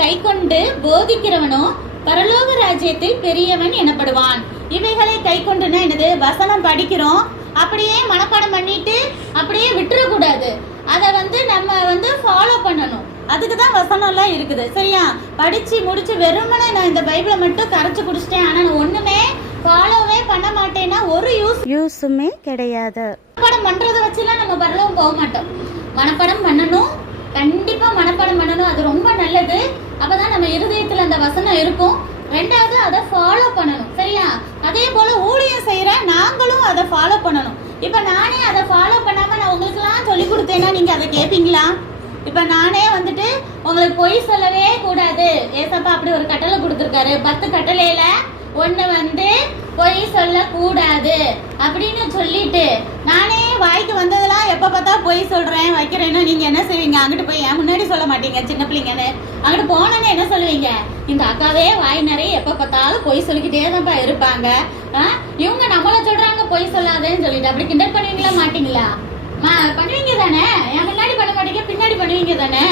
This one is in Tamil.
கை கொண்டு போதிக்கிறவனோ பரலோக ராஜ்யத்தில் பெரியவன் எனப்படுவான். இவைகளை கை கொண்டுன்னா என்னது? வசனம் படிக்கிறோம், அப்படியே மனப்பாடம் பண்ணிட்டு அப்படியே விட்டுறக்கூடாது. அதை நம்ம ஃபாலோ பண்ணணும். அதுக்கு தான் வசனம்லாம் இருக்குது. சரியா? படிச்சு முடிச்சு வெறுமனே நான் இந்த பைபிளை மட்டும் கரைச்சு குடிச்சிட்டேன், ஆனா நான் ஒண்ணுமே ஃபாலோவே பண்ண மாட்டேன்னா ஒரு யூஸுமே கிடையாது. மனப்பாடம் பண்றதை வச்சுலாம் நம்ம பரலோகம் போக மாட்டோம். மனப்பாடம் பண்ணணும், கண்டிப்பா மனப்பாடம் பண்ணணும். அது ரொம்ப நல்லது. அப்பதான் நம்ம இருதயத்துல அந்த வசனம் இருக்கும். ரெண்டாவது அதை ஃபாலோ பண்ணணும். சரியா? அதே போல ஊழியம் செய்யற நாங்களும் அதை ஃபாலோ பண்ணணும். இப்ப நானே அதை ஃபாலோ பண்ணாம நான் உங்களுக்கு எல்லாம் சொல்லி கொடுத்தேன்னா நீங்க அதை கேட்பீங்களா? இப்ப நானே உங்களுக்கு பொய் சொல்லவே கூடாது, ஏசப்பா அப்படி ஒரு கட்டளை கொடுத்துருக்காரு. 10 கட்டளையில ஒண்ணு பொய் சொல்ல கூடாது அப்படின்னு சொல்லிட்டு நானே வாய்க்கு வந்ததெல்லாம் எப்ப பார்த்தா பொய் சொல்றேன் வைக்கிறேன்னா நீங்க என்ன செய்வீங்க? அங்கிட்டு போய் ஏன் முன்னாடி சொல்ல மாட்டீங்க? சின்ன பிள்ளைங்கன்னு அங்கிட்டு போனேன்னு என்ன சொல்லுவீங்க? இந்த அக்காவே வாய் நிறைய எப்ப பார்த்தாலும் பொய் சொல்லிக்கிட்டே தான்ப்பா இருப்பாங்க, இவங்க நம்மள சொல்றாங்க பொய் சொல்லாதேன்னு சொல்லிட்டு அப்படி கிண்டல் பண்ணுவீங்களா மாட்டீங்களா? பண்ணுவீங்க தானே? என் முன்னாடி பண்ண மாட்டீங்க, பின்னாடி பண்ணுவீங்க தானே?